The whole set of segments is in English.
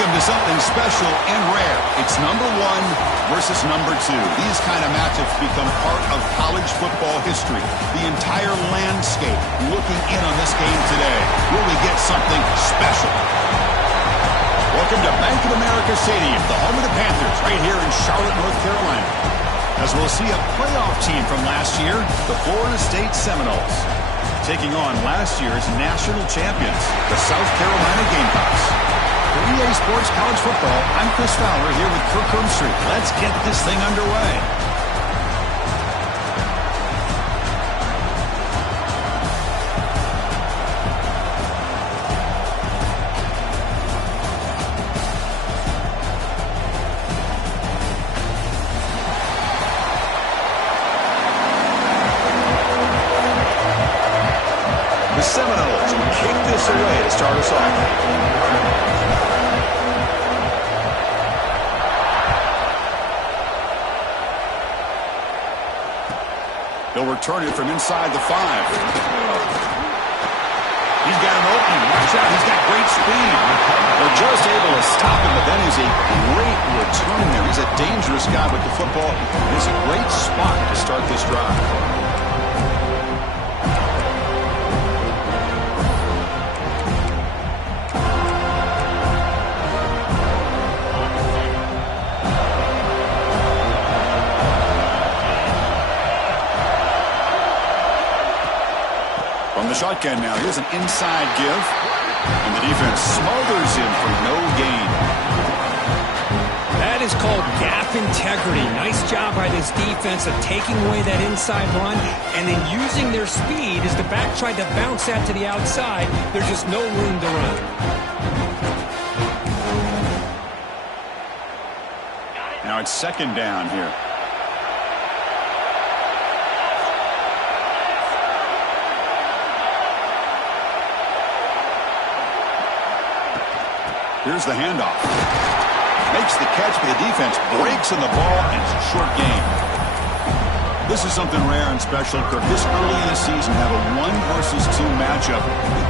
Welcome to something special and rare. It's number 1 versus number 2. These kind of matchups become part of college football history. The entire landscape looking in on this game today. Will we get something special? Welcome to Bank of America Stadium, the home of the Panthers, right here in Charlotte, North Carolina. As we'll see a playoff team from last year, the Florida State Seminoles, taking on last year's national champions, the South Carolina Gamecocks. For EA Sports College Football, I'm Chris Fowler here with Kirk Herbstreit. Let's get this thing underway. The Seminoles will kick this away to start us off. He'll return it from inside the 5. He's got an opening. Watch out. He's got great speed. They're just able to stop him, but that is a great return there. He's a dangerous guy with the football. It's a great spot to start this drive. From the shotgun now, here's an inside give, and the defense smothers him for no gain. That is called gap integrity. Nice job by this defense of taking away that inside run and then using their speed as the back tried to bounce that to the outside. There's just no room to run. Now it's second down here. Here's the handoff. Makes the catch, but the defense breaks in the ball, and it's a short game. This is something rare and special, Kirk. This early in the season, have a 1 versus 2 matchup.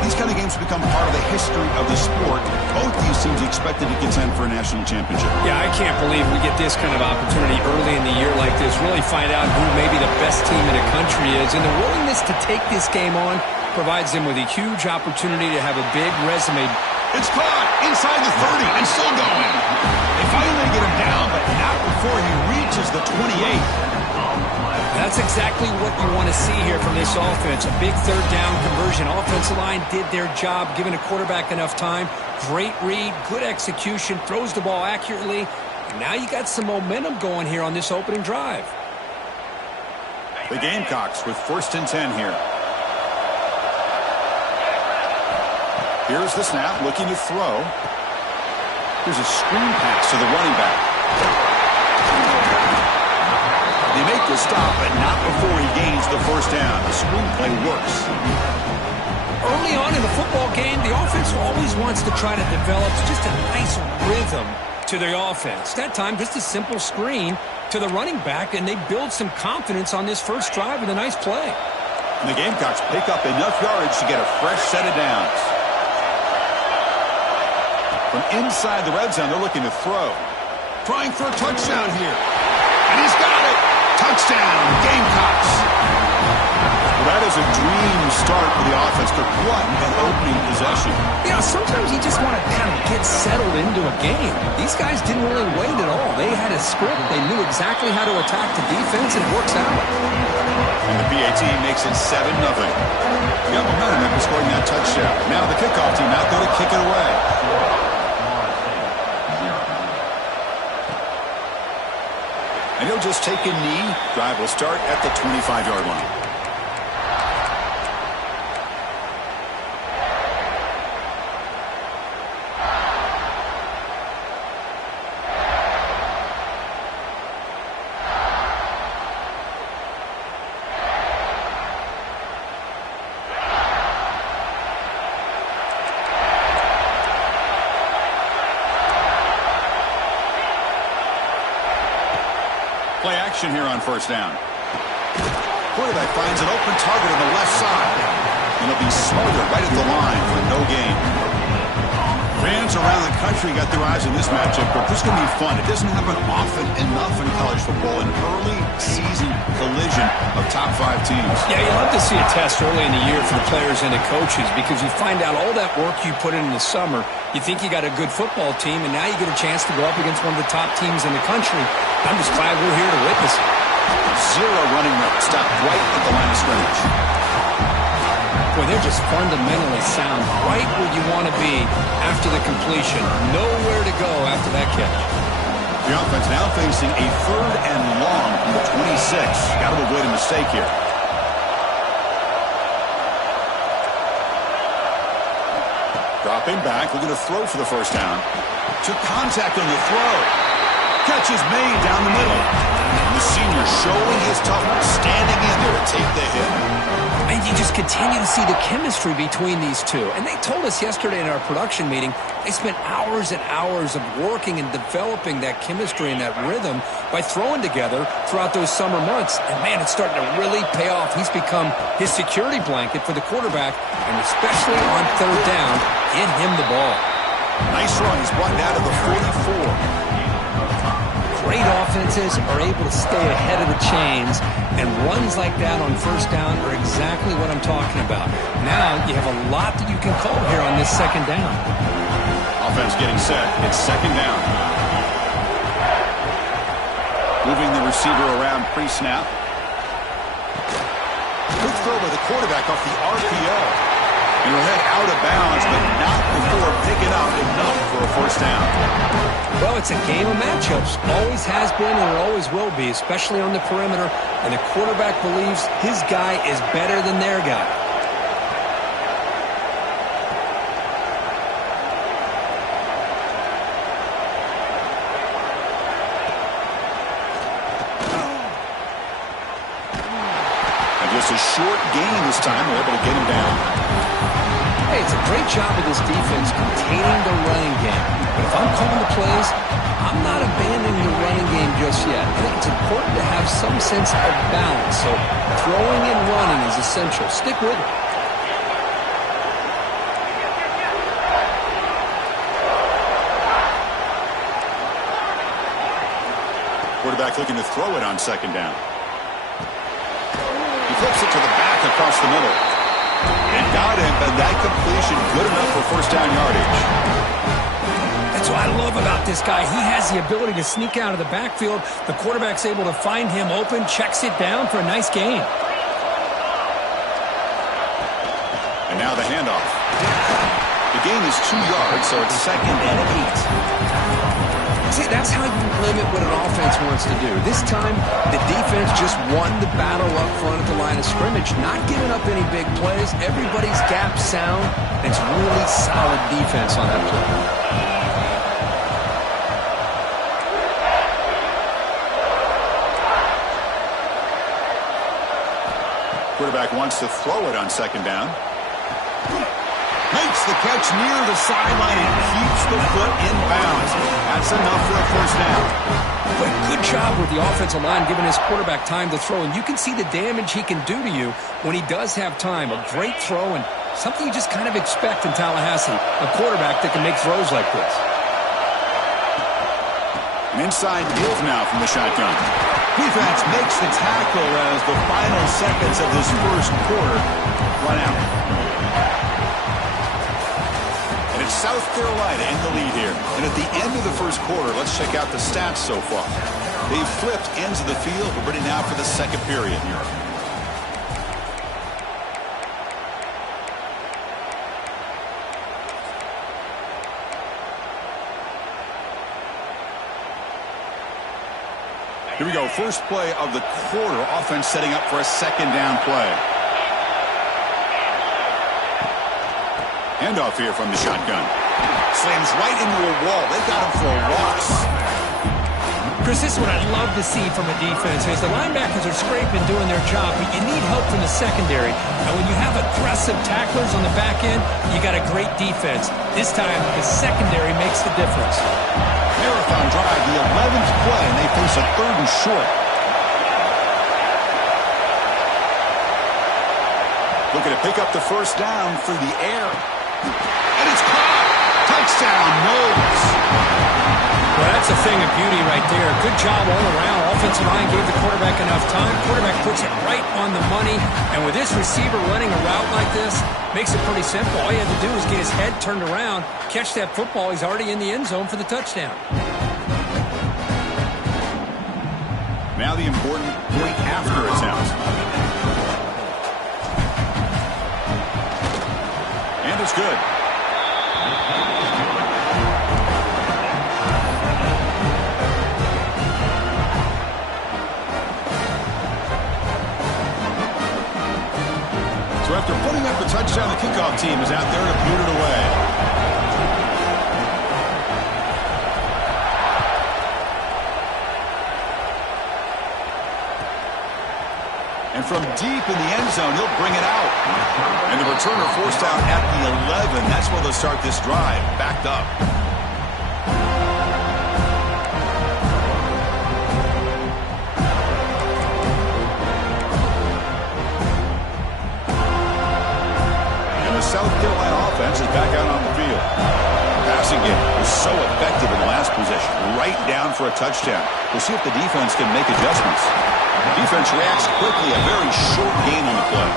These kind of games become part of the history of the sport. Both these teams expected to contend for a national championship. Yeah, I can't believe we get this kind of opportunity early in the year like this. Really find out who maybe the best team in the country is. And the willingness to take this game on provides them with a huge opportunity to have a big resume. It's caught inside the 30 and still going. They finally get him down, but not before he reaches the 28. That's exactly what you want to see here from this offense. A big third down conversion. Offensive line did their job, giving the quarterback enough time. Great read, good execution, throws the ball accurately. And now you got some momentum going here on this opening drive. The Gamecocks with 1st and 10 here. Here's the snap, looking to throw. Here's a screen pass to the running back. They make the stop, but not before he gains the 1st down. The screen play works. Early on in the football game, the offense always wants to try to develop just a nice rhythm to their offense. That time, just a simple screen to the running back, and they build some confidence on this first drive with a nice play. And the Gamecocks pick up enough yardage to get a fresh set of downs. From inside the red zone, they're looking to throw. Trying for a touchdown here. And he's got it. Touchdown, Gamecocks. Well, that is a dream start for the offense. But what an opening possession. You know, sometimes you just want to kind of get settled into a game. These guys didn't really wait at all. They had a script. They knew exactly how to attack the defense, and it works out. And the PAT makes it 7-0. Got momentum after scoring that touchdown. Now the kickoff team out there to kick it away. And he'll just take a knee. Drive will start at the 25-yard line. Play action here on 1st down. Quarterback finds an open target on the left side. And he'll be smothered right at the line for no gain. Fans Fans around the country got their eyes on this matchup, but this is going to be fun. It doesn't happen often enough in college football, an early season collision of top 5 teams. Yeah, you love to see a test early in the year for the players and the coaches because you find out all that work you put in the summer. You think you got a good football team, and now you get a chance to go up against one of the top teams in the country. I'm just glad we're here to witness it. 0 running route, stopped right at the line of scrimmage. Boy, they're just fundamentally sound, right where you want to be after the completion. Nowhere to go after that catch. The offense now facing a 3rd and long from the 26. Got to avoid a mistake here. Dropping back, looking to throw for the first down. Took contact on the throw. Catch is made down the middle. And the senior showing his toughness, standing in there to take the hit. And you just continue to see the chemistry between these two. And they told us yesterday in our production meeting, they spent hours and hours of working and developing that chemistry and that rhythm by throwing together throughout those summer months. And, man, it's starting to really pay off. He's become his security blanket for the quarterback, and especially on 3rd down, get him the ball. Nice run. He's brought down to the 44. Great offenses are able to stay ahead of the chains, and runs like that on 1st down are exactly what I'm talking about. Now you have a lot that you can call here on this 2nd down. Offense getting set. It's 2nd down. Moving the receiver around pre-snap. Good throw by the quarterback off the RPO. And he'll head out of bounds, but not before picking up enough for a 1st down. Well, it's a game of matchups. Always has been and it always will be, especially on the perimeter. And the quarterback believes his guy is better than their guy. And just a short gain this time. They're able to get him down. Hey, it's a great job of this defense containing the running game. But if I'm calling the plays, I'm not abandoning the running game just yet. I think it's important to have some sense of balance. So throwing and running is essential. Stick with it. Quarterback looking to throw it on 2nd down. He flips it to the back across the middle. And got him, and that completion good enough for 1st down yardage. That's what I love about this guy. He has the ability to sneak out of the backfield. The quarterback's able to find him open, checks it down for a nice gain. And now the handoff. The gain is 2 yards, so it's 2nd and 8. See, that's how you limit what an offense wants to do. This time, the defense just won the battle up front at the line of scrimmage, not giving up any big plays. Everybody's gap sound. It's really solid defense on that play. Quarterback wants to throw it on 2nd down. Makes the catch near the sideline and keeps the foot in bounds. That's enough for a 1st down. But good job with the offensive line giving his quarterback time to throw. And you can see the damage he can do to you when he does have time. A great throw and something you just kind of expect in Tallahassee. A quarterback that can make throws like this. An inside give now from the shotgun. Defense makes the tackle as the final seconds of this 1st quarter run out. And it's South Carolina in the lead here. And at the end of the 1st quarter, let's check out the stats so far. They've flipped ends of the field. We're ready now for the 2nd period here. Here we go, first play of the quarter. Offense setting up for a 2nd down play. Handoff here from the shotgun. Slams right into a wall. They got him for a loss. Chris, this is what I love to see from a defense. As the linebackers are scraping, doing their job, but you need help from the secondary. And when you have aggressive tacklers on the back end, you got a great defense. This time, the secondary makes the difference. Marathon drive, the 11th play, and they face a 3rd and short. Looking to pick up the 1st down through the air. And it's caught. Touchdown, Just a thing of beauty right there. Good job all around. Offensive line gave the quarterback enough time. Quarterback puts it right on the money. And with this receiver running a route like this, makes it pretty simple. All you had to do is get his head turned around, catch that football. He's already in the end zone for the touchdown. Now the important point after attempt. And it's good. So after putting up the touchdown, the kickoff team is out there to boot it away. And from deep in the end zone, he'll bring it out. And the returner forced out at the 11. That's where they'll start this drive, backed up. And the South Carolina offense is back out on the field. Passing game was so effective in the last possession, right down for a touchdown. We'll see if the defense can make adjustments. The defense reacts quickly, a very short gain on the play.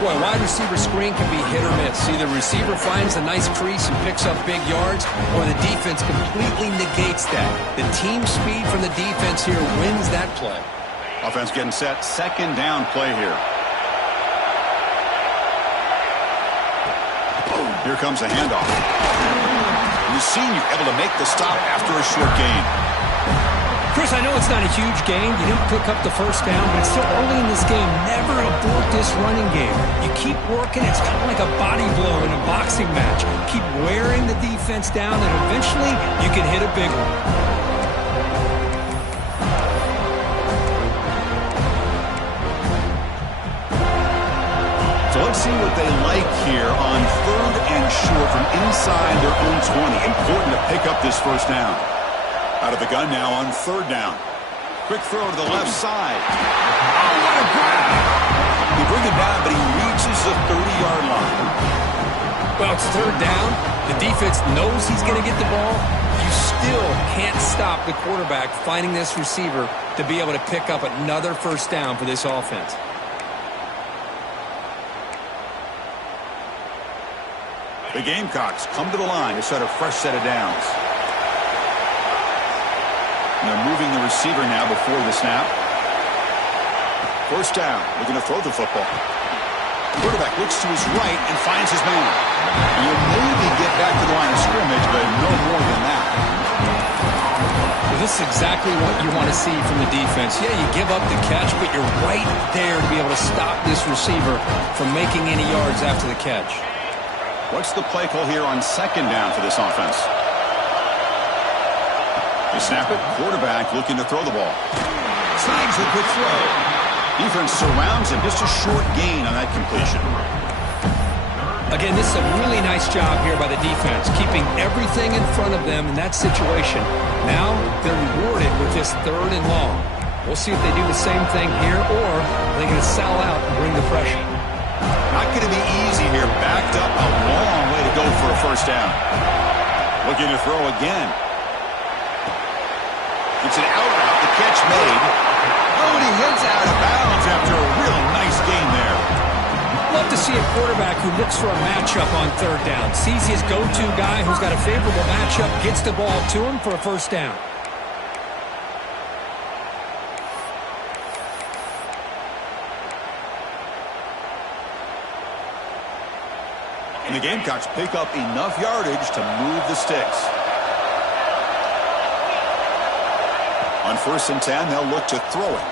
Boy, wide receiver screen can be hit or miss. Either receiver finds a nice crease and picks up big yards, or the defense completely negates that. The team speed from the defense here wins that play. Offense getting set, second down play here. Here comes a handoff. You've seen you're able to make the stop after a short gain. Chris, I know it's not a huge gain. You didn't pick up the first down, but it's still early in this game. Never abort this running game. You keep working. It's kind of like a body blow in a boxing match. Keep wearing the defense down, and eventually you can hit a big one. So let's see what they like here on 3rd and short from inside their own 20. Important to pick up this first down. Out of the gun now on 3rd down. Quick throw to the left side. Oh, what a grab! He brings it down, but he reaches the 30-yard line. Well, it's 3rd down. The defense knows he's going to get the ball. You still can't stop the quarterback finding this receiver to be able to pick up another first down for this offense. The Gamecocks come to the line to set a fresh set of downs. And they're moving the receiver now before the snap. First down. Looking to throw the football. The quarterback looks to his right and finds his man. And he'll maybe get back to the line of scrimmage, but no more than that. Well, this is exactly what you want to see from the defense. Yeah, you give up the catch, but you're right there to be able to stop this receiver from making any yards after the catch. What's the play call here on 2nd down for this offense? They snap it. Quarterback looking to throw the ball. Snags the quick throw. Defense surrounds him. Just a short gain on that completion. Again, this is a really nice job here by the defense, keeping everything in front of them in that situation. Now they're rewarded with this 3rd and long. We'll see if they do the same thing here, or they're going to sell out and bring the pressure. Not going to be easy here. Backed up a long way to go for a first down. Looking to throw again. It's an out route. The catch made. Oh, and he heads out of bounds after a really nice gain there. Love to see a quarterback who looks for a matchup on 3rd down. Sees his go-to guy who's got a favorable matchup, gets the ball to him for a first down. And the Gamecocks pick up enough yardage to move the sticks. On 1st and 10, they'll look to throw it.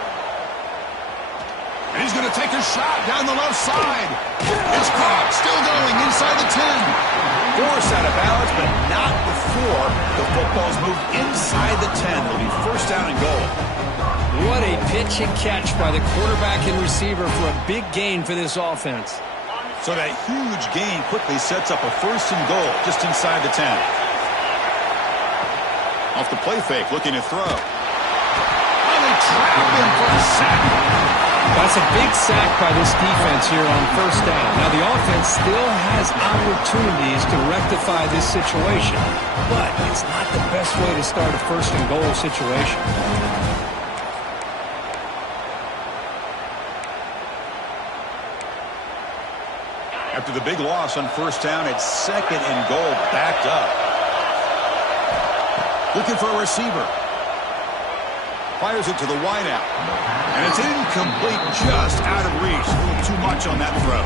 And he's going to take a shot down the left side. It's caught. Still going inside the 10. Forced out of bounds, but not before the football's moved inside the 10. It'll be first down and goal. What a pitch and catch by the quarterback and receiver for a big gain for this offense. So that huge gain quickly sets up a 1st and goal just inside the 10. Off the play fake, looking to throw. Oh, they trap him for a sack. That's a big sack by this defense here on first down. Now, the offense still has opportunities to rectify this situation, but it's not the best way to start a first and goal situation. After the big loss on first down, it's second and goal, backed up. Looking for a receiver. Fires it to the wideout. And it's incomplete, just out of reach. A little too much on that throw.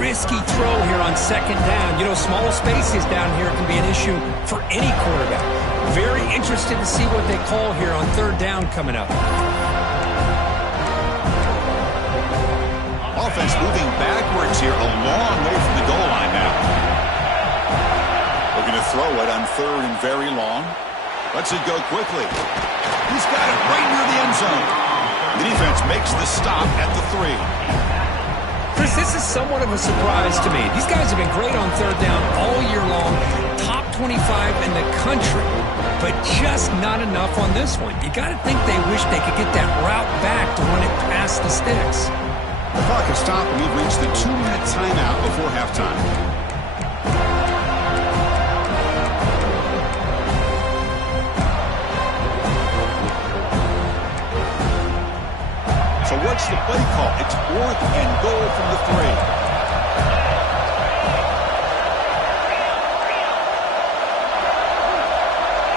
Risky throw here on second down. You know, small spaces down here can be an issue for any quarterback. Very interested to see what they call here on third down coming up. Offense moving backwards here, a long way from the goal line now. Looking to throw it on third and very long. Lets it go quickly. He's got it right near the end zone. The defense makes the stop at the 3. Chris, this is somewhat of a surprise to me. These guys have been great on third down all year long. Top 25 in the country, but just not enough on this one. You got to think they wish they could get that route back to run it past the sticks. The clock has stopped, and we've reached the 2-minute timeout before halftime. So what's the play call? It's 4th and goal from the 3.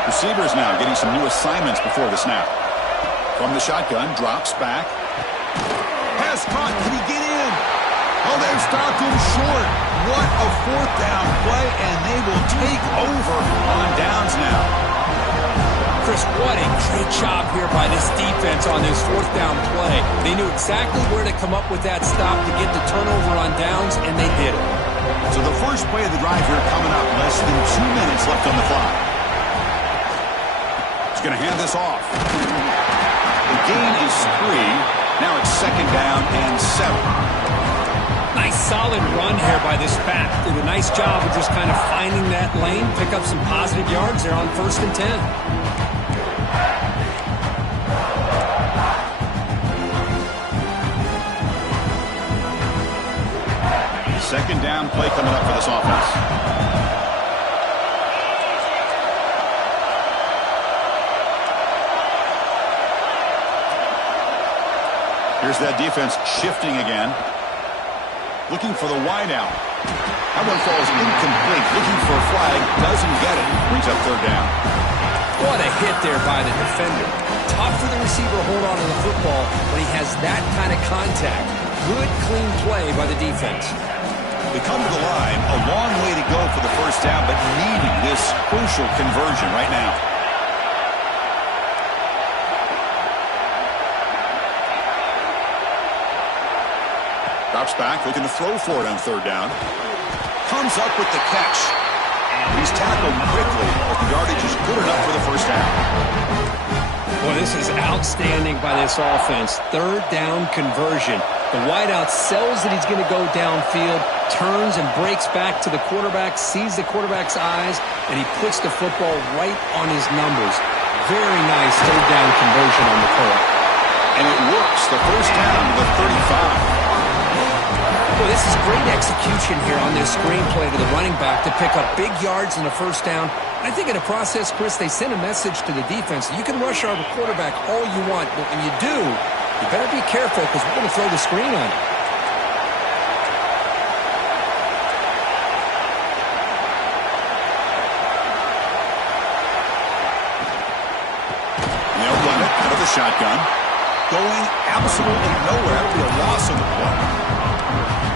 Receivers now getting some new assignments before the snap. From the shotgun, drops back. Pass caught. Can he get in? Oh, they've stopped him short. What a 4th down play, and they will take over on downs now. Chris, what a great job here by this defense on this 4th down play. They knew exactly where to come up with that stop to get the turnover on downs, and they did it. So the first play of the drive here coming up. Less than 2 minutes left on the clock. He's going to hand this off. The gain is 3. Now it's 2nd down and 7. Nice solid run here by this back. Did a nice job of just kind of finding that lane, pick up some positive yards there on 1st and 10. 2nd down play coming up for this offense. Here's that defense shifting again. Looking for the wideout. That one falls incomplete. Looking for a flag. Doesn't get it. Brings up 3rd down. What a hit there by the defender. Tough for the receiver to hold on to the football when he has that kind of contact. Good, clean play by the defense. They come to the line. A long way to go for the 1st down, but needing this crucial conversion right now. Drops back, looking to throw for it on 3rd down. Comes up with the catch. He's tackled quickly, but the yardage is good enough for the 1st down. Boy, this is outstanding by this offense. 3rd down conversion. The wideout sells that he's going to go downfield, turns and breaks back to the quarterback, sees the quarterback's eyes, and he puts the football right on his numbers. Very nice 3rd down conversion on the play. And it works. The 1st down to the 35. Well, this is great execution here on this screenplay to the running back to pick up big yards in the 1st down. I think in the process, Chris, they send a message to the defense. You can rush our quarterback all you want, but when you do, you better be careful because we're going to throw the screen on you. They'll run it out of the shotgun. Going absolutely nowhere after a loss on the play.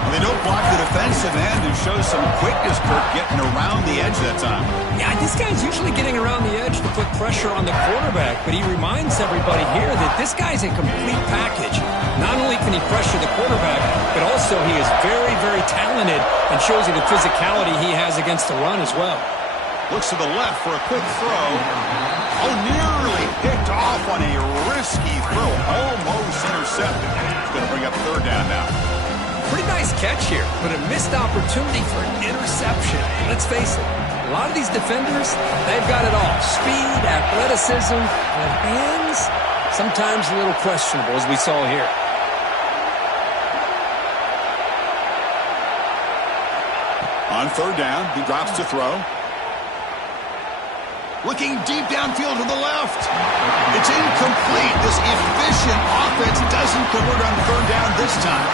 And they don't block the defensive end who shows some quickness, Kirk, getting around the edge that time. Yeah, this guy's usually getting around the edge to put pressure on the quarterback, but he reminds everybody here that this guy's a complete package. Not only can he pressure the quarterback, but also he is very, very talented and shows you the physicality he has against the run as well. Looks to the left for a quick throw. Oh, nearly picked off on a risky throw. Almost intercepted. It's going to bring up 3rd down now. Pretty nice catch here, but a missed opportunity for an interception. Let's face it, a lot of these defenders, they've got it all. Speed, athleticism, but hands, sometimes a little questionable, as we saw here. On third down, he drops to throw. Looking deep downfield to the left. It's incomplete. This efficient offense doesn't convert on third down this time.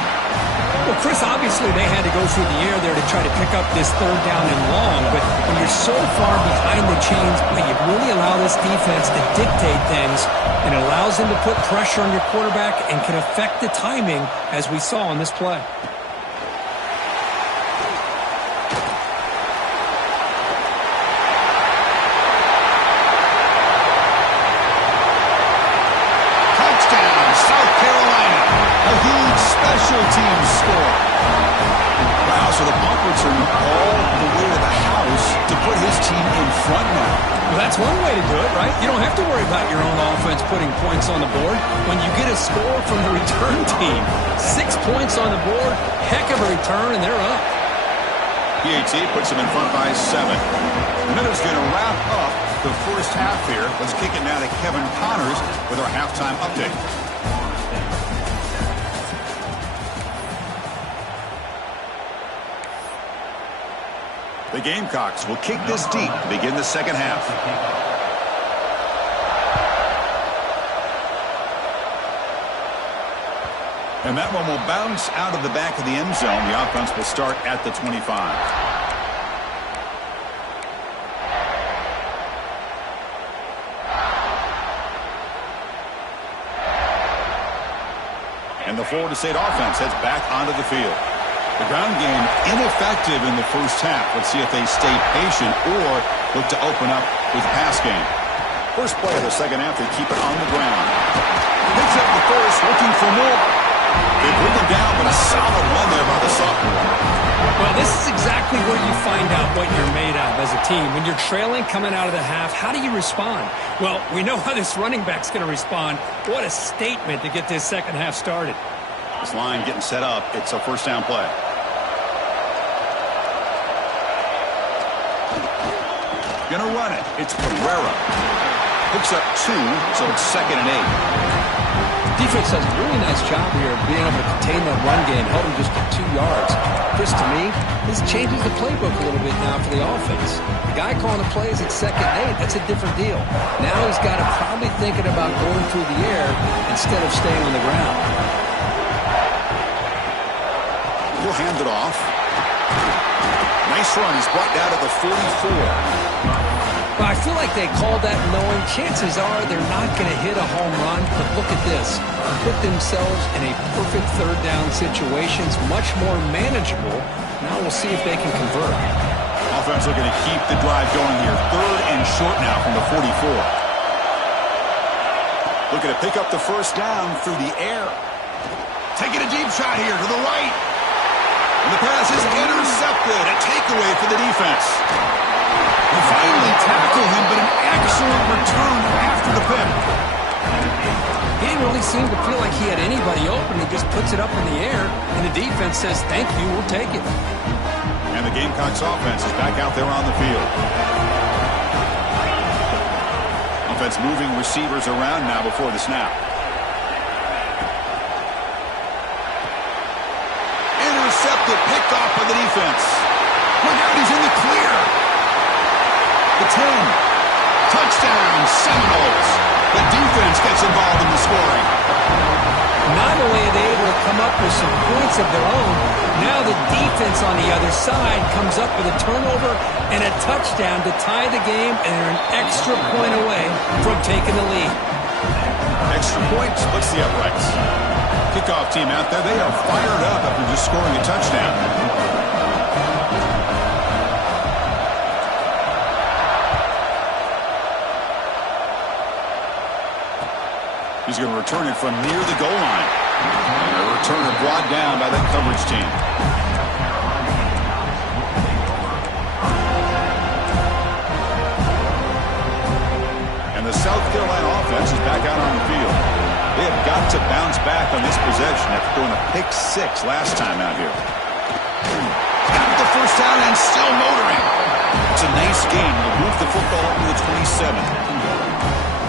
Well, Chris, obviously they had to go through the air there to try to pick up this third down and long, but when you're so far behind the chains, you really allow this defense to dictate things, and it allows them to put pressure on your quarterback and can affect the timing, as we saw on this play. Special teams score. Wow, so the punt return all the way to the house to put his team in front now. Well, that's one way to do it, right? You don't have to worry about your own offense putting points on the board when you get a score from the return team. 6 points on the board, heck of a return, and they're up. PAT puts them in front by 7. Minutes going to wrap up the first half here. Let's kick it now to Kevin Connors with our halftime update. The Gamecocks will kick this deep to begin the second half. And that one will bounce out of the back of the end zone. The offense will start at the 25. And the Florida State offense heads back onto the field. The ground game ineffective in the first half. Let's see if they stay patient or look to open up with a pass game. First play of the second half, they keep it on the ground. Picks up the first, looking for more. They bring him down, but a solid one there by the sophomore. Well, this is exactly where you find out what you're made of as a team. When you're trailing coming out of the half, how do you respond? Well, we know how this running back's going to respond. What a statement to get this second half started. This line getting set up. It's a first down play. Gonna run it. It's Pereira. Picks up 2, so it's 2nd and 8. Defense does a really nice job here of being able to contain that run game, held him just to 2 yards. Chris, to me, this changes the playbook a little bit now for the offense. The guy calling the plays at 2nd and 8, that's a different deal. Now he's got to probably thinking about going through the air instead of staying on the ground. He'll hand it off. Nice run. He's brought down to the 44. Well, I feel like they called that knowing chances are they're not going to hit a home run, but look at this. Put themselves in a perfect third down situation. It's much more manageable. Now we'll see if they can convert. Offense looking to keep the drive going here. 3rd and short now from the 44. Looking to pick up the first down through the air. Taking a deep shot here to the right. And the pass is intercepted. A takeaway for the defense. They finally tackle him, but an excellent return after the pick. He didn't really seem to feel like he had anybody open. He just puts it up in the air, and the defense says, thank you, we'll take it. And the Gamecocks offense is back out there on the field. Offense moving receivers around now before the snap. Intercepted, picked off by the defense. Look out, he's in the clear. The 10. Touchdown, Seminoles. The defense gets involved in the scoring. Not only are they able to come up with some points of their own, now the defense on the other side comes up with a turnover and a touchdown to tie the game, and they're an extra point away from taking the lead. Extra points, let's see uprights. Kickoff team out there, they are fired up after just scoring a touchdown. He's going to return it from near the goal line. And a returner brought down by that coverage team. And the South Carolina offense is back out on the field. They have got to bounce back on this possession after throwing a pick 6 last time out here. Got the first down and still motoring. It's a nice game. They'll move the football up to the 27.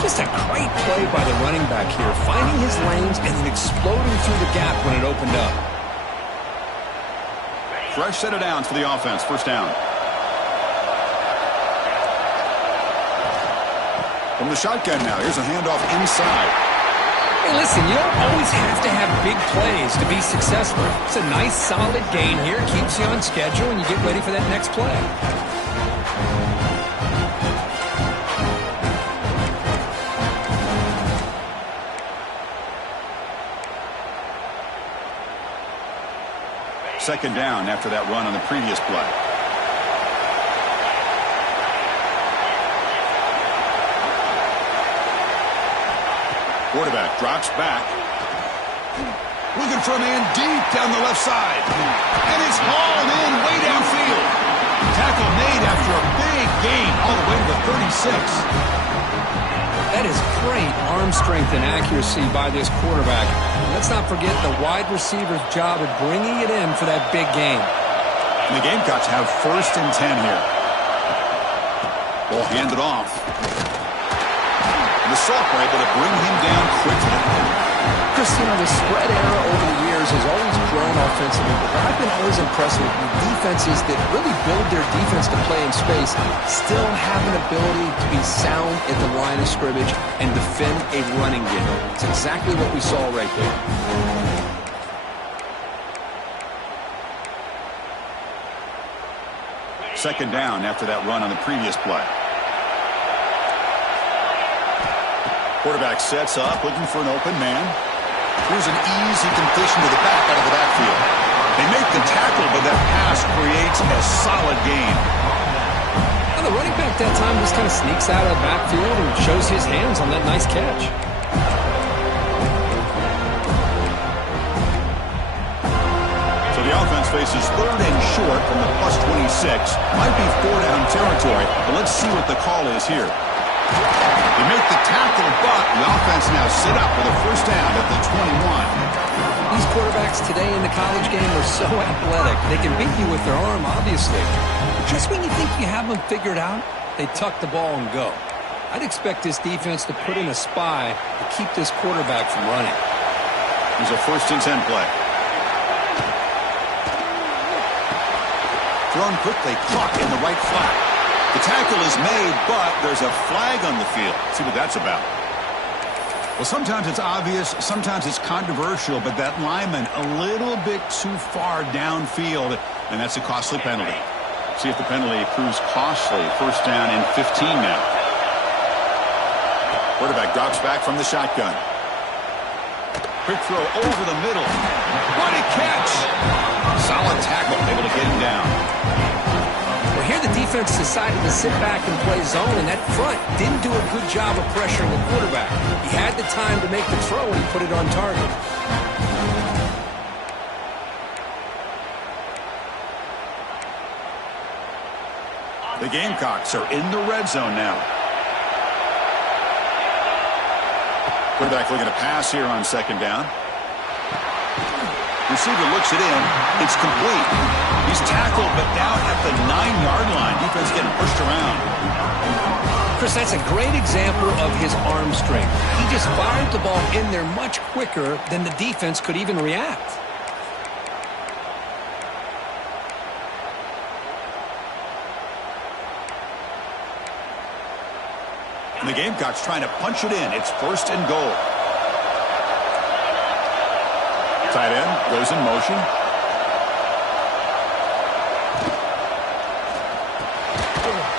Just a great play by the running back here, finding his lanes and then exploding through the gap when it opened up. Fresh set of downs for the offense. First down. From the shotgun now. Here's a handoff inside. Hey, listen, you don't always have to have big plays to be successful. It's a nice, solid gain here. Keeps you on schedule, and you get ready for that next play. Second down after that run on the previous play. Quarterback drops back. Looking for a man deep down the left side. And it's hauled in way downfield. Tackle made after a big gain all the way to the 36. That is great arm strength and accuracy by this quarterback. Let's not forget the wide receiver's job of bringing it in for that big gain. And the Gamecocks have 1st and 10 here. Ball handed off. And the Salk were able to bring him down quickly. Chris, the spread era over the years has always grown offensively, but I've been always impressed with defenses that really build their defense to play in space, still have an ability to be sound at the line of scrimmage and defend a running game. It's exactly what we saw right there. Second down after that run on the previous play. Quarterback sets up, looking for an open man. Here's an easy completion to the back out of the backfield. They make the tackle, but that pass creates a solid gain. Well, the running back that time just kind of sneaks out of the backfield and shows his hands on that nice catch. So the offense faces 3rd and short from the +26. Might be 4-down territory, but let's see what the call is here. They make the tackle, but the offense now sit up with a 1st down at the 21. These quarterbacks today in the college game are so athletic. They can beat you with their arm, obviously. But just when you think you have them figured out, they tuck the ball and go. I'd expect this defense to put in a spy to keep this quarterback from running. Here's a 1st and 10 play. Thrown quickly, caught in the right flat. The tackle is made, but there's a flag on the field. Let's see what that's about. Well, sometimes it's obvious, sometimes it's controversial, but that lineman a little bit too far downfield, and that's a costly penalty. See if the penalty proves costly. 1st down and 15 now. Quarterback drops back from the shotgun. Quick throw over the middle. What a catch! Solid tackle, able to get him down. Here the defense decided to sit back and play zone, and that front didn't do a good job of pressuring the quarterback. He had the time to make the throw, and he put it on target. The Gamecocks are in the red zone now. Quarterback looking to pass here on 2nd down. Receiver looks it in. It's complete. He's tackled, but down at the 9-yard line. Defense getting pushed around. Chris, that's a great example of his arm strength. He just fired the ball in there much quicker than the defense could even react. And the Gamecocks trying to punch it in. It's 1st and goal. Tight end goes in motion.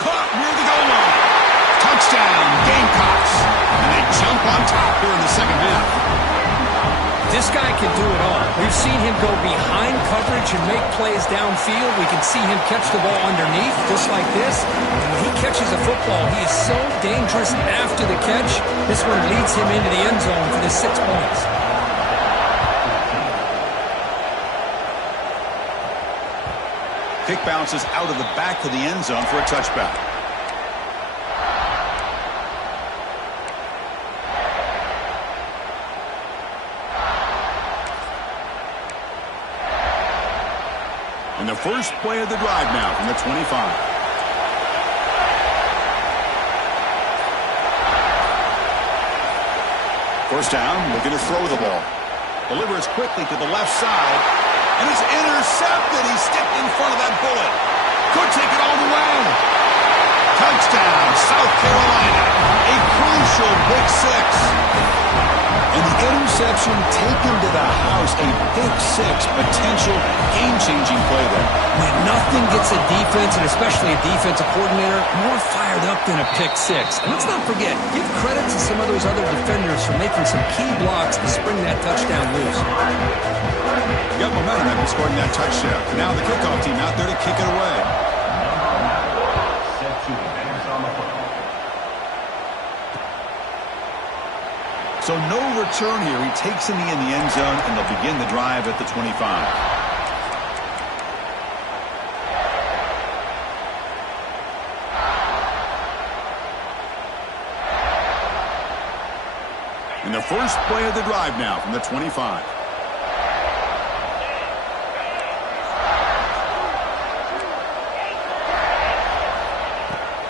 Caught near the goal line. Touchdown, Gamecocks. And they jump on top here in the 2nd half. This guy can do it all. We've seen him go behind coverage and make plays downfield. We can see him catch the ball underneath, just like this. When he catches a football, he is so dangerous after the catch. This one leads him into the end zone for the 6 points. Kick bounces out of the back of the end zone for a touchback. And the first play of the drive now from the 25. First down, looking to throw the ball. Delivers quickly to the left side. And it's intercepted. He stepped in front of that bullet. Could take it all the way. Touchdown, South Carolina. A crucial Big Six. And the interception taken to the house. A Big Six potential game-changing play there. When nothing gets a defense, and especially a defensive coordinator, more fired up than a pick six. And let's not forget, give credit to some of those other defenders for making some key blocks to spring that touchdown loose. Got momentum after scoring that touchdown. Now the kickoff team out there to kick it away. So no return here. He takes in the end zone, and they'll begin the drive at the 25. And the first play of the drive now from the 25.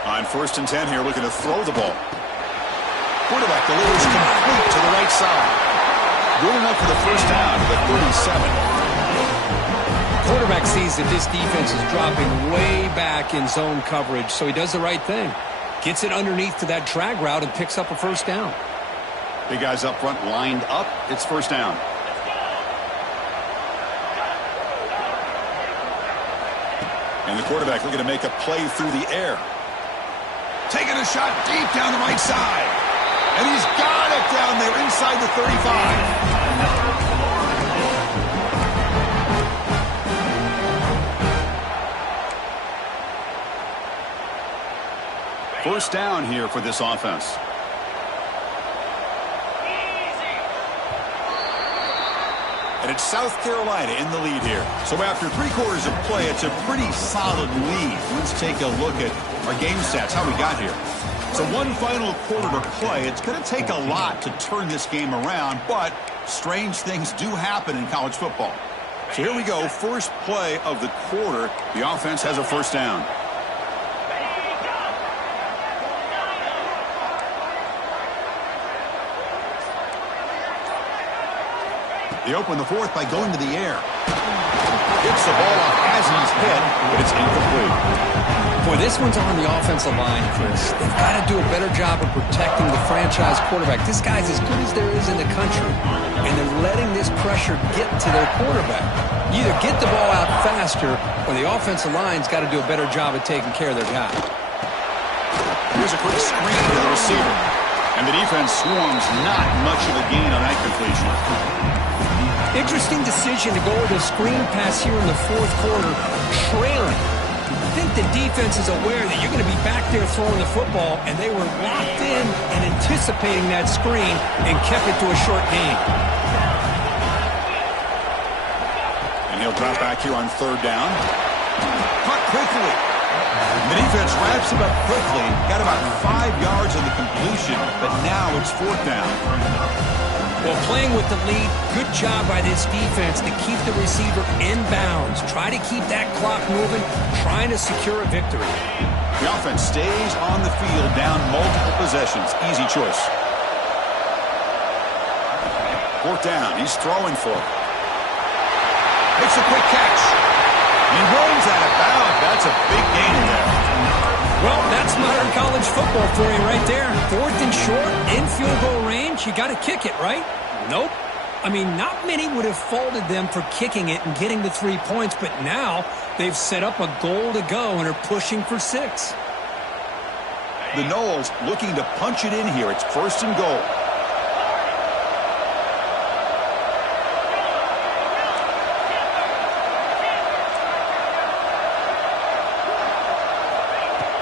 On 1st and 10 here, looking to throw the ball. Quarterback delivers complete to the right side. Good enough for the first down to the 37. Quarterback sees that this defense is dropping way back in zone coverage, so he does the right thing. Gets it underneath to that drag route and picks up a first down. Big guys up front lined up. It's first down. And the quarterback looking to make a play through the air. Taking a shot deep down the right side. And he's got it down there inside the 35. First down here for this offense. And it's South Carolina in the lead here. So after 3 quarters of play, it's a pretty solid lead. Let's take a look at our game stats, how we got here. So one final quarter to play. It's going to take a lot to turn this game around, but strange things do happen in college football. So here we go, first play of the quarter. The offense has a first down. They open the fourth by going to the air. Gets the ball off as he's hit, but it's incomplete. Boy, this one's on the offensive line, Chris. They've got to do a better job of protecting the franchise quarterback. This guy's as good as there is in the country, and they're letting this pressure get to their quarterback. You either get the ball out faster, or the offensive line's got to do a better job of taking care of their guy. Here's a quick screen to the receiver. And the defense swarms, not much of a gain on that completion. Interesting decision to go with a screen pass here in the 4th quarter, trailing. I think the defense is aware that you're going to be back there throwing the football, and they were locked in and anticipating that screen and kept it to a short gain. And he'll drop back here on 3rd down. Cut quickly. And the defense wraps him up quickly. Got about 5 yards on the completion, but now it's 4th down. Well, playing with the lead, good job by this defense to keep the receiver in bounds. Try to keep that clock moving, trying to secure a victory. The offense stays on the field, down multiple possessions. Easy choice. 4th down, he's throwing for it. Makes a quick catch. He runs out of bounds. That's a big gain there. Well, that's modern college football for you right there. 4th and short, in field goal range, you got to kick it, right? Nope. I mean, not many would have faulted them for kicking it and getting the 3 points, but now they've set up a goal to go and are pushing for 6. The Noles looking to punch it in here. It's 1st and goal.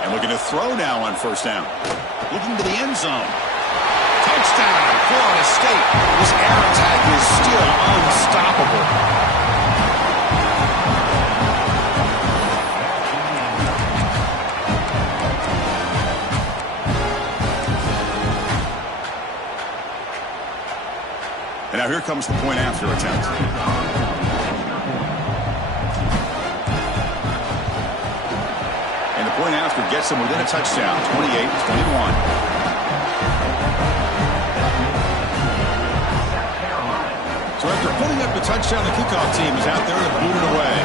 And looking to throw now on 1st down. Looking to the end zone. Touchdown, Florida State. This air attack is still unstoppable. And now here comes the point after attempt. And the point after gets them within a touchdown, 28-21. After putting up the touchdown, the kickoff team is out there to boot it away.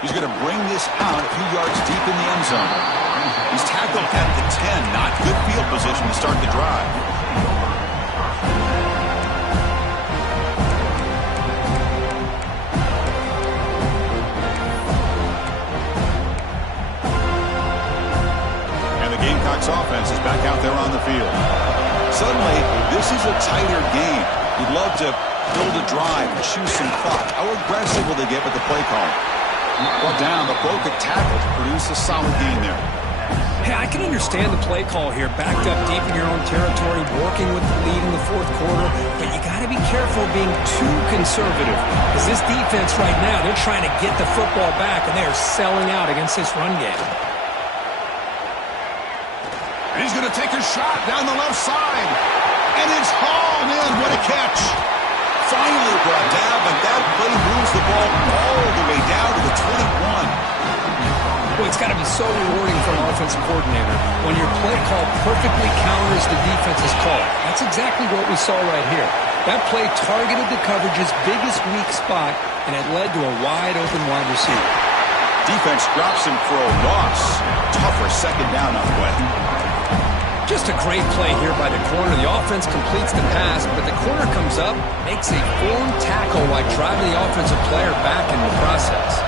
He's going to bring this out a few yards deep in the end zone. He's tackled at the 10. Not good field position to start the drive. And the Gamecocks offense is back out there on the field. Suddenly, this is a tighter game. You'd love to build a drive and choose some clock. How aggressive will they get with the play call? Well, down, the broken tackle to produce a solid gain there. Hey, I can understand the play call here, backed up deep in your own territory, working with the lead in the fourth quarter, but you got to be careful being too conservative, because this defense right now, they're trying to get the football back, and they are selling out against this run game. And he's going to take a shot down the left side, and it's hauled in. What a catch. Finally brought down, but that play moves the ball all the way down to the 21. Well, it's got to be so rewarding for an offensive coordinator when your play call perfectly counters the defense's call. That's exactly what we saw right here. That play targeted the coverage's biggest weak spot, and it led to a wide-open wide receiver. Defense drops him for a loss. Tougher second down on the way. Just a great play here by the corner. The offense completes the pass, but the corner comes up, makes a forward tackle while driving the offensive player back in the process.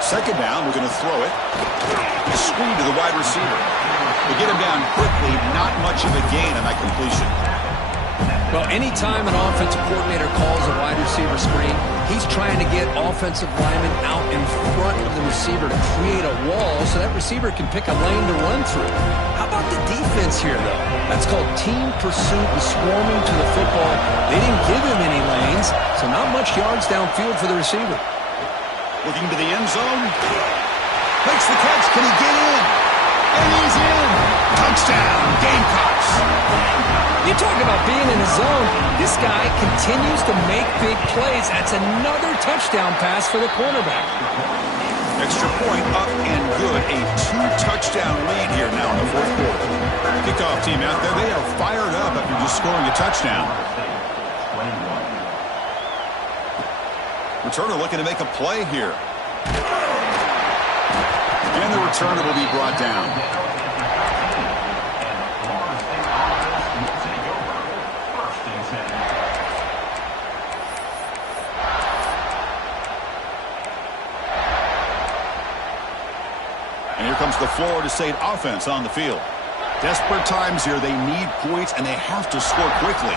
Second down, we're going to throw it. A screen to the wide receiver. They get him down quickly, not much of a gain on that completion. Well, anytime an offensive coordinator calls a wide receiver screen, he's trying to get offensive linemen out in front of the receiver to create a wall so that receiver can pick a lane to run through. How about the defense here, though? That's called team pursuit and swarming to the football. They didn't give him any lanes, so not much yards downfield for the receiver. Looking to the end zone. Makes the catch. Can he get in? And he's in. Touchdown, Gamecocks. You talk about being in the zone. This guy continues to make big plays. That's another touchdown pass for the cornerback. Extra point up and good. A 2-touchdown lead here now in the fourth quarter. Kickoff team out there. They are fired up after just scoring a touchdown. Returner looking to make a play here. And the returner will be brought down. And here comes the Florida State offense on the field. Desperate times here. They need points, and they have to score quickly.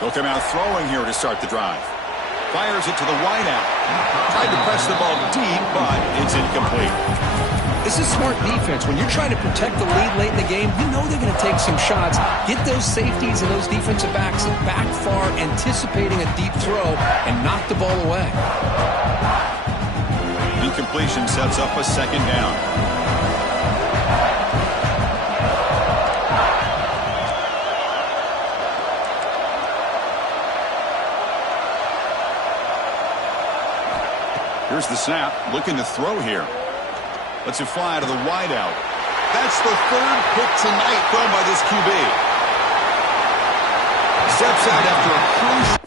They'll come out throwing here to start the drive. Fires it to the wideout. Tried to press the ball deep, but it's incomplete. This is smart defense. When you're trying to protect the lead late in the game, you know they're going to take some shots. Get those safeties and those defensive backs back far, anticipating a deep throw, and knock the ball away. Incompletion sets up a second down. Here's the snap, looking to throw here. Lets it fly to the wideout. That's the third pick tonight thrown by this QB. Steps out after a